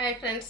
Hi friends.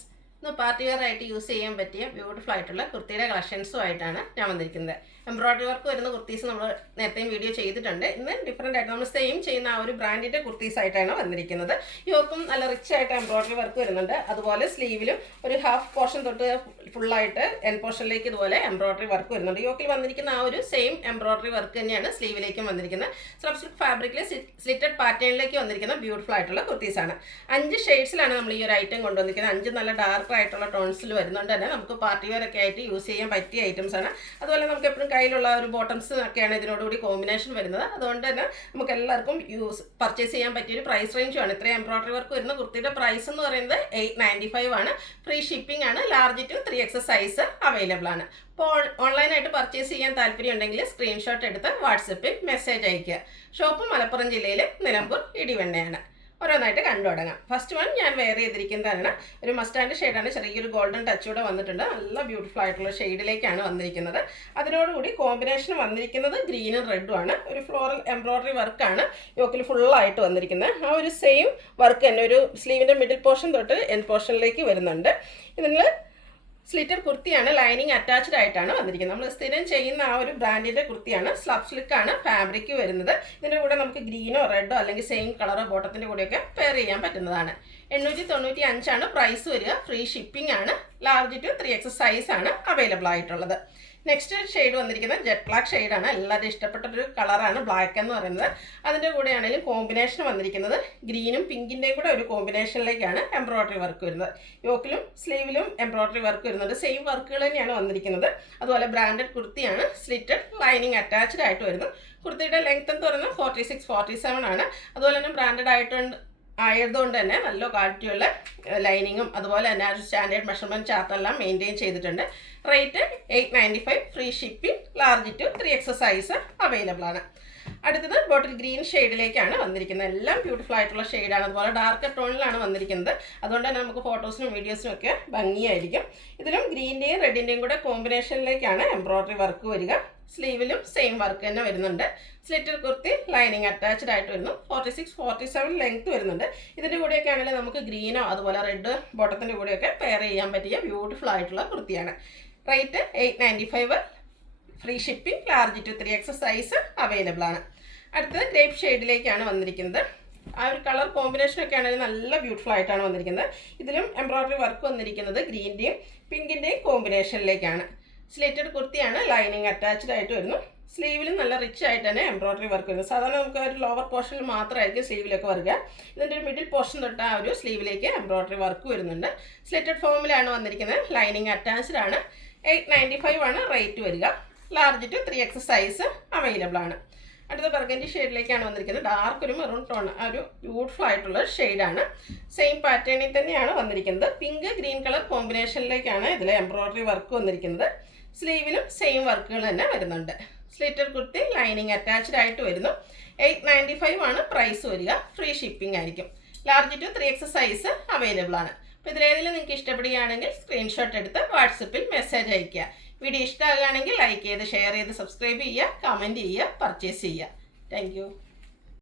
Party wear ആയിട്ട് use ചെയ്യാൻ പറ്റിയ ബ്യൂട്ടിഫുൾ ആയിട്ടുള്ള കുർത്തിയുടെ കളക്ഷൻസുമായിട്ടാണ് ഞാൻ വന്നിരിക്കുന്നത്. എംബ്രോയിഡറി വർക്ക് വരുന്ന കുർത്തീസ് നമ്മൾ നേരത്തെയും വീഡിയോ ചെയ്തിട്ടുണ്ട്. ഇന്ന് ഡിഫറൻ്റ് ആയിട്ട് നമ്മൾ സെയിം ചെയ്യുന്ന ആ ഒരു ബ്രാൻഡിൻ്റെ കുർത്തീസ് ആയിട്ടാണ് വന്നിരിക്കുന്നത്. യോക്കും നല്ല റിച്ച് ആയിട്ട് എംബ്രോയിഡറി വർക്ക് വരുന്നുണ്ട്. അതുപോലെ സ്ലീവിലും ഒരു ഹാഫ് പോർഷൻ തൊട്ട് ഫുള്ളായിട്ട് എൻ പോർഷനിലേക്ക് ഇതുപോലെ എംബ്രോയിഡറി വർക്ക് വരുന്നുണ്ട്. യോക്കിൽ വന്നിരിക്കുന്ന ആ ഒരു സെയിം എംബ്രോയിഡറി വർക്ക് തന്നെയാണ് സ്ലീവിലേക്കും വന്നിരിക്കുന്നത്. സ്ലബ് ഫാബ്രിക്കിൽ സ്ലിറ്റഡ് പാറ്റേണിലേക്ക് വന്നിരിക്കുന്ന ബ്യൂട്ടിഫുൾ ആയിട്ടുള്ള കുർത്തീസാണ്. 5 ഷെയ്ഡ്സിലാണ് നമ്മൾ ഈ ഒരു ഐറ്റം കൊണ്ടുവന്നിരിക്കുന്നത്. 5 നല്ല ഡാർക്ക് ആയിട്ടുള്ള ടോൺസിൽ വരുന്നുണ്ട് തന്നെ നമുക്ക് പാർട്ടി വെയർ ഒക്കെ ആയിട്ട് യൂസ് ചെയ്യാൻ പറ്റിയ ഐറ്റംസ് ആണ്. അതുപോലെ നമുക്ക് എപ്പോഴും കയ്യിലുള്ള ഒരു ബോട്ടംസ് ഒക്കെയാണ് ഇതിനോടുകൂടി കോമ്പിനേഷൻ വരുന്നത്. അതുകൊണ്ട് തന്നെ നമുക്ക് എല്ലാവർക്കും പർച്ചേസ് ചെയ്യാൻ പറ്റിയൊരു പ്രൈസ് റേഞ്ചുമാണ്. ഇത്രയും എംബ്രോയിഡറി വർക്ക് വരുന്ന കുർത്തിയുടെ പ്രൈസ് എന്ന് പറയുന്നത് 895 ആണ്. ഫ്രീ ഷിപ്പിംഗ് ആണ്. Large to 3X size available ആണ്. അപ്പോൾ ഓൺലൈനായിട്ട് പർച്ചേസ് ചെയ്യാൻ താല്പര്യം ഉണ്ടെങ്കിൽ സ്ക്രീൻഷോട്ട് എടുത്ത് വാട്സപ്പിൽ മെസ്സേജ് അയയ്ക്കുക. ഷോപ്പ് മലപ്പുറം ജില്ലയിൽ നിലമ്പൂർ ഇടിവണ്ണയാണ്. ഓരോന്നായിട്ട് കണ്ടു തുടങ്ങാം. ഫസ്റ്റ് വൺ ഞാൻ വെയർ ചെയ്തിരിക്കുന്നതാണ് ഒരു മസ്റ്റാൻഡ് ഷെയ്ഡാണ്. ചെറിയൊരു ഗോൾഡൻ ടച്ച് കൂടെ വന്നിട്ടുണ്ട്. നല്ല ബ്യൂട്ടിഫുൾ ആയിട്ടുള്ള ഷെയ്ഡിലേക്കാണ് വന്നിരിക്കുന്നത്. അതിനോടുകൂടി കോമ്പിനേഷൻ വന്നിരിക്കുന്നത് ഗ്രീനും റെഡും ആണ്. ഒരു ഫ്ലോറൽ എംബ്രോയിഡറി വർക്കാണ് യോക്കിൽ ഫുള്ളായിട്ട് വന്നിരിക്കുന്നത്. ആ ഒരു സെയിം വർക്ക് തന്നെ ഒരു സ്ലീവിൻ്റെ മിഡിൽ പോർഷൻ തൊട്ട് എൻ പോർഷനിലേക്ക് വരുന്നുണ്ട്. ഇതിൽ സ്ലിറ്റഡ് കുർത്തിയാണ്. ലൈനിങ് അറ്റാച്ച്ഡ് ആയിട്ടാണ് വന്നിരിക്കുന്നത്. നമ്മൾ സ്ഥിരം ചെയ്യുന്ന ആ ഒരു ബ്രാൻഡിൻ്റെ കുർത്തിയാണ്. സ്ലബ് സ്ലിക്കാണ് ഫാബ്രിക് വരുന്നത്. ഇതിൻ്റെ കൂടെ നമുക്ക് ഗ്രീനോ റെഡോ അല്ലെങ്കിൽ സെയിം കളറോ ബോട്ടത്തിൻ്റെ കൂടെയൊക്കെ പെയർ ചെയ്യാൻ പറ്റുന്നതാണ്. 895 ആണ് പ്രൈസ് വരിക. ഫ്രീ ഷിപ്പിംഗ് ആണ്. ലാർജ് ടു 3X സൈസ് ആണ് അവൈലബിൾ ആയിട്ടുള്ളത്. നെക്സ്റ്റ് ഷെയ്ഡ് വന്നിരിക്കുന്നത് ജെറ്റ് ബ്ലാക്ക് ഷെയ്ഡാണ്. എല്ലാവരും ഇഷ്ടപ്പെട്ടൊരു കളറാണ് ബ്ലാക്ക് എന്ന് പറയുന്നത്. അതിൻ്റെ കൂടെയാണെങ്കിലും കോമ്പിനേഷൻ വന്നിരിക്കുന്നത് ഗ്രീനും പിങ്കിൻ്റെയും കൂടെ ഒരു കോമ്പിനേഷനിലേക്കാണ് എംബ്രോയിഡറി വർക്ക് വരുന്നത്. യോക്കിലും സ്ലീവിലും എംബ്രോയിഡറി വർക്ക് വരുന്നുണ്ട്. സെയിം വർക്കുകൾ തന്നെയാണ് വന്നിരിക്കുന്നത്. അതുപോലെ ബ്രാൻഡഡ് കുർത്തിയാണ്. സ്ലിറ്റഡ് ലൈനിങ് അറ്റാച്ച്ഡ് ആയിട്ട് വരുന്നു. കുർത്തിയുടെ ലെങ്ത് എന്ന് പറയുന്നത് 46-47 ആണ്. അതുപോലെ തന്നെ ബ്രാൻഡഡ് ആയതുകൊണ്ട് തന്നെ നല്ല ക്വാളിറ്റിയുള്ള ലൈനിങ്ങും അതുപോലെ തന്നെ ഒരു സ്റ്റാൻഡേർഡ് മെഷർമെൻറ്റ് ചാർട്ടെല്ലാം മെയിൻറ്റെയിൻ ചെയ്തിട്ടുണ്ട്. Rate 895. Free shipping. Large to 3X size available ആണ്. അടുത്തത് ബോട്ടിൽ ഗ്രീൻ ഷെയ്ഡിലേക്കാണ് വന്നിരിക്കുന്നത്. എല്ലാം ബ്യൂട്ടിഫുൾ ആയിട്ടുള്ള ഷെയ്ഡാണ്. അതുപോലെ ഡാർക്ക് ടോണിലാണ് വന്നിരിക്കുന്നത്. അതുകൊണ്ട് തന്നെ നമുക്ക് ഫോട്ടോസിനും വീഡിയോസിനും ഒക്കെ ഭംഗിയായിരിക്കും. ഇതിലും ഗ്രീൻ്റെയും റെഡിൻ്റെയും കൂടെ കോമ്പിനേഷനിലേക്കാണ് എംബ്രോയിഡറി വർക്ക് വരിക. സ്ലീവിലും സെയിം വർക്ക് തന്നെ വരുന്നുണ്ട്. സ്ലിറ്റഡ് കുർത്തി ലൈനിങ് അറ്റാച്ച്ഡ് ആയിട്ട് വരുന്നു. 46-47 ലെങ്ത് വരുന്നുണ്ട്. ഇതിൻ്റെ കൂടെയൊക്കെ ആണെങ്കിൽ നമുക്ക് ഗ്രീനോ അതുപോലെ റെഡ് ബോട്ടത്തിൻ്റെ കൂടെയൊക്കെ പെയർ ചെയ്യാൻ പറ്റിയ ബ്യൂട്ടിഫുൾ ആയിട്ടുള്ള കുർത്തിയാണ്. Rate 895. Free shipping. Large to 3X size available ആണ്. അടുത്തത് ഗ്രേപ്പ് ഷെയ്ഡിലേക്കാണ് വന്നിരിക്കുന്നത്. ആ ഒരു കളർ കോമ്പിനേഷനൊക്കെ ആണെങ്കിൽ നല്ല ബ്യൂട്ടിഫുൾ ആയിട്ടാണ് വന്നിരിക്കുന്നത്. ഇതിലും എംബ്രോയിഡറി വർക്ക് വന്നിരിക്കുന്നത് ഗ്രീൻ്റെയും പിങ്കിൻ്റെയും കോമ്പിനേഷനിലേക്കാണ്. സ്ലിറ്റഡ് കുർത്തിയാണ്. ലൈനിങ് അറ്റാച്ച്ഡ് ആയിട്ട് വരുന്നു. സ്ലീവിലും നല്ല റിച്ച് ആയിട്ട് തന്നെ എംബ്രോയിഡറി വർക്ക് വരുന്നു. സാധാരണ നമുക്ക് ഒരു ലോവർ പോർഷനിൽ മാത്രമായിരിക്കും സ്ലീവിലൊക്കെ വരിക. ഇതിൻ്റെ ഒരു മിഡിൽ പോർഷൻ തൊട്ട് ആ ഒരു സ്ലീവിലേക്ക് എംബ്രോയിഡറി വർക്ക് വരുന്നുണ്ട്. സ്ലിറ്റഡ് ഫോമിലാണ് വന്നിരിക്കുന്നത്. ലൈനിങ് അറ്റാച്ച്ഡ് ആണ്. 895 ആണ് റേറ്റ് വരിക. Large to 3X size available ആണ്. അടുത്ത ബർഗൻഡി ഷെയ്ഡിലേക്കാണ് വന്നിരിക്കുന്നത്. ഡാർക്ക് ഒരു മെറൂൺ ടോൺ ആ ഒരു ബ്യൂട്ടിഫുൾ ആയിട്ടുള്ള ഷെയ്ഡാണ്. സെയിം പാറ്റേണിൽ തന്നെയാണ് വന്നിരിക്കുന്നത്. പിങ്ക് ഗ്രീൻ കളർ കോമ്പിനേഷനിലേക്കാണ് ഇതിൽ എംബ്രോയിഡറി വർക്ക് വന്നിരിക്കുന്നത്. സ്ലീവിലും സെയിം വർക്കുകൾ തന്നെ വരുന്നുണ്ട്. സ്ലിറ്റഡ് കുർത്തി ലൈനിങ് അറ്റാച്ച്ഡ് ആയിട്ട് വരുന്നു. 895 ആണ് പ്രൈസ് വരിക. ഫ്രീ ഷിപ്പിംഗ് ആയിരിക്കും. Large to 3X size available ആണ്. അപ്പോൾ ഇതിലേതെങ്കിലും നിങ്ങൾക്ക് ഇഷ്ടപ്പെടുകയാണെങ്കിൽ സ്ക്രീൻഷോട്ട് എടുത്ത് വാട്സപ്പിൽ മെസ്സേജ് അയയ്ക്കുക. വീഡിയോ ഇഷ്ടമാകുകയാണെങ്കിൽ ലൈക്ക് ചെയ്ത് ഷെയർ ചെയ്ത് സബ്സ്ക്രൈബ് ചെയ്യുക, കമൻറ്റ് ചെയ്യുക, പർച്ചേസ് ചെയ്യുക. താങ്ക്